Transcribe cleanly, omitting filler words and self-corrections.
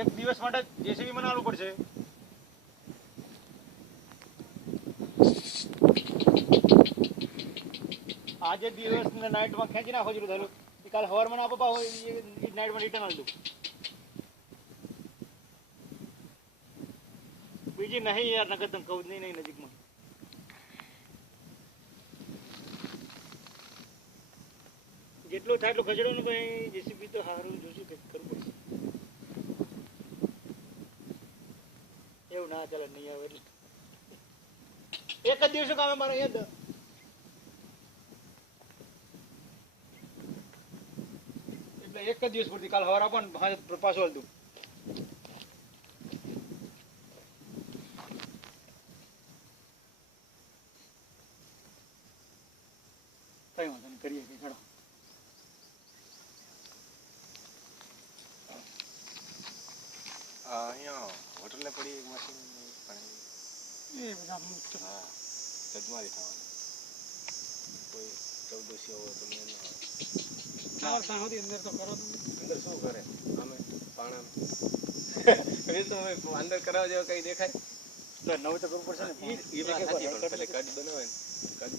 એક દિવસ માટે જેસીબી બનાવવું પડશે. આજે દિવસ ને નાઇટમાં ખેંચી નાખો જેટલું થયેલું કાલે સવારમાં ના પપ્પા હોય એ નાઇટમાં રિટર્ન આવી દઉં. બીજી નહીં યાર નગર તમે કહું જ નહીં નજીકમાં. જેટલું થાય એટલું ખસેડવાનું ભાઈ. જેસીબી તો સારું જોશું કંઈક કરવું પડશે. એવું ના ચાલે નહીં આવે એટલે એક જ દિવસ કામે મારે યાદ એટલે એક જ દિવસ પૂરતી કાલ સવાર આપો ને પાછો હાલ દઉં. કઈ વાંધો નહીં કરીએ કે ચડો. અહીંયા હોટલે પડી એક મશીન એ બધા મુક્ત. હા જજમારી થવાનું કોઈ ચૌદશી હોય તો મેં ચાર સાંજથી અંદર તો કરો તમે. અંદર શું કરે અમે પાણા તો અંદર કરાવવા જેવા કઈ દેખાય તો નવું તો કરવું પડશે ને. એ વાત સાચી પણ પેલે કદ બનાવે ને કદ